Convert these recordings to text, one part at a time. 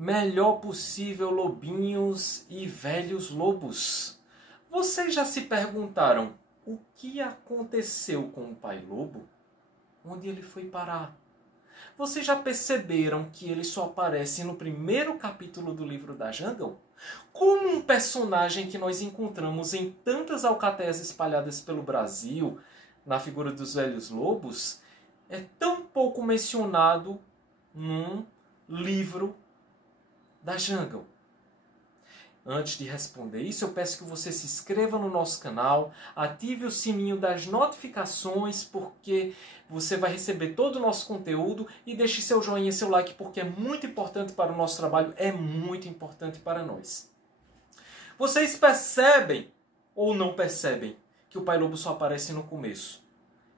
melhor possível, lobinhos e velhos lobos. Vocês já se perguntaram o que aconteceu com o pai lobo? Onde ele foi parar? Vocês já perceberam que ele só aparece no primeiro capítulo do livro da Jungle? Como um personagem que nós encontramos em tantas alcateias espalhadas pelo Brasil, na figura dos velhos lobos, é tão pouco mencionado num livro da Jungle? Antes de responder isso, eu peço que você se inscreva no nosso canal, ative o sininho das notificações, porque você vai receber todo o nosso conteúdo, e deixe seu joinha e seu like, porque é muito importante para o nosso trabalho, é muito importante para nós. Vocês percebem ou não percebem que o Pai Lobo só aparece no começo?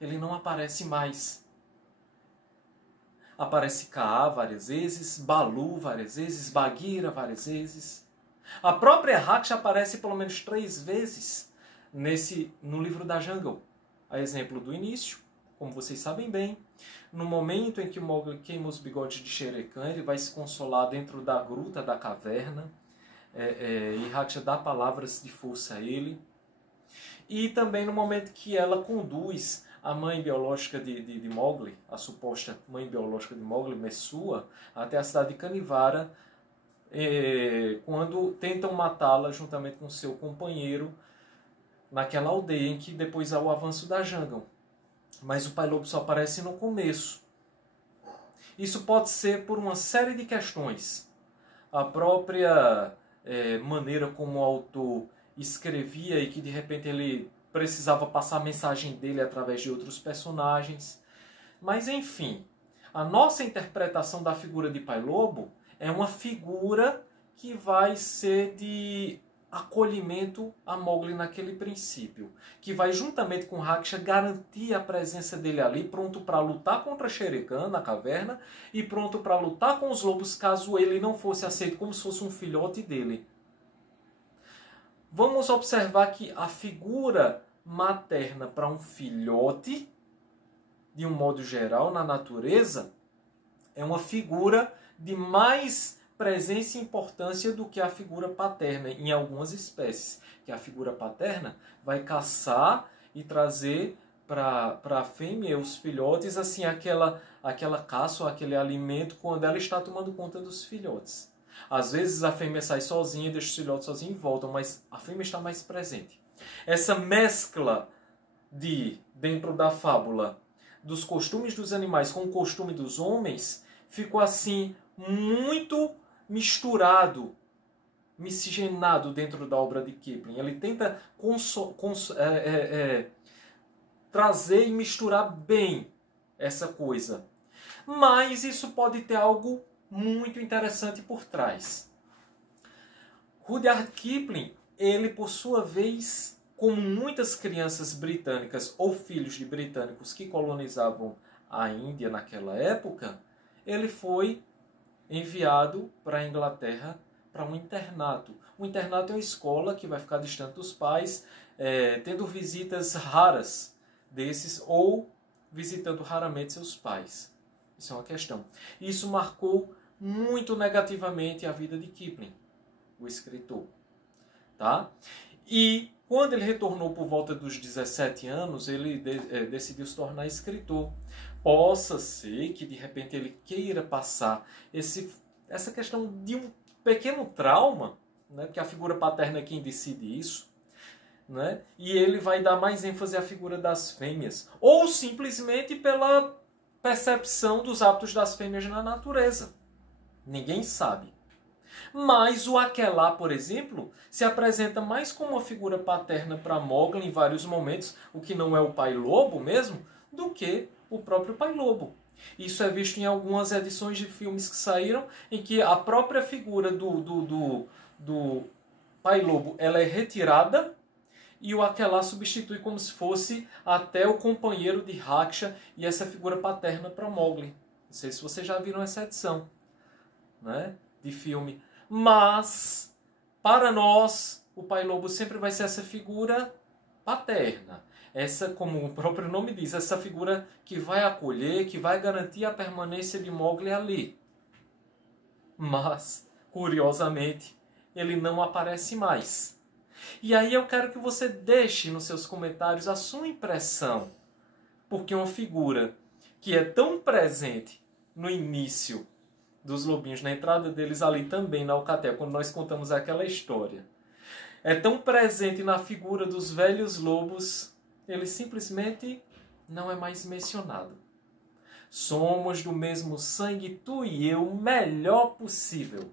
Ele não aparece mais. Aparece Kaa várias vezes, Balu várias vezes, Bagheera várias vezes. A própria Raksha aparece pelo menos 3 vezes no livro da Jungle. A exemplo do início, como vocês sabem bem, no momento em que o Mowgli queima os bigodes de Shere Khan, ele vai se consolar dentro da gruta, da caverna, e Raksha dá palavras de força a ele. E também no momento que ela conduz a mãe biológica de Mowgli, a suposta mãe biológica de Mowgli, Messua, até a cidade de Kaniwara, quando tentam matá-la juntamente com seu companheiro naquela aldeia em que depois há o avanço da Jungle. Mas o Pai Lobo só aparece no começo. Isso pode ser por uma série de questões. A própria maneira como o autor escrevia e que de repente ele precisava passar a mensagem dele através de outros personagens. Mas enfim, a nossa interpretação da figura de Pai Lobo é uma figura que vai ser de acolhimento a Mowgli naquele princípio, que vai juntamente com Raksha garantir a presença dele ali, pronto para lutar contra Shere Khan na caverna e pronto para lutar com os lobos caso ele não fosse aceito como se fosse um filhote dele. Vamos observar que a figura materna para um filhote, de um modo geral, na natureza, é uma figura de mais presença e importância do que a figura paterna em algumas espécies. Que a figura paterna vai caçar e trazer para a fêmea os filhotes, assim, aquela caça ou aquele alimento quando ela está tomando conta dos filhotes. Às vezes a fêmea sai sozinha, deixa os filhotes sozinhos e voltam, mas a fêmea está mais presente. Essa mescla dentro da fábula, dos costumes dos animais com o costume dos homens, ficou assim muito misturado, miscigenado dentro da obra de Kipling. Ele tenta trazer e misturar bem essa coisa. Mas isso pode ter algo muito interessante por trás. Rudyard Kipling, ele por sua vez, como muitas crianças britânicas ou filhos de britânicos que colonizavam a Índia naquela época, ele foi enviado para a Inglaterra para um internato. Um internato é uma escola que vai ficar distante dos pais, tendo visitas raras desses ou visitando raramente seus pais. Isso é uma questão. Isso marcou muito negativamente a vida de Kipling, o escritor. Tá? E quando ele retornou por volta dos 17 anos, ele decidiu se tornar escritor. Possa ser que de repente ele queira passar essa questão de um pequeno trauma, né? Porque a figura paterna é quem decide isso, né? E ele vai dar mais ênfase à figura das fêmeas, ou simplesmente pela percepção dos hábitos das fêmeas na natureza. Ninguém sabe. Mas o Aquelá, por exemplo, se apresenta mais como uma figura paterna para Mowgli em vários momentos, o que não é o Pai Lobo mesmo, do que o próprio Pai Lobo. Isso é visto em algumas edições de filmes que saíram, em que a própria figura do Pai Lobo ela é retirada e o Aquelá substitui como se fosse até o companheiro de Raksha e essa figura paterna para Mowgli. Não sei se vocês já viram essa edição, né, de filme. Mas, para nós, o Pai Lobo sempre vai ser essa figura paterna. Essa, como o próprio nome diz, essa figura que vai acolher, que vai garantir a permanência de Mowgli ali. Mas curiosamente, ele não aparece mais. E aí eu quero que você deixe nos seus comentários a sua impressão, porque uma figura que é tão presente no início dos lobinhos, na entrada deles ali também na Alcatel, quando nós contamos aquela história, é tão presente na figura dos velhos lobos, ele simplesmente não é mais mencionado. Somos do mesmo sangue, tu e eu, o melhor possível.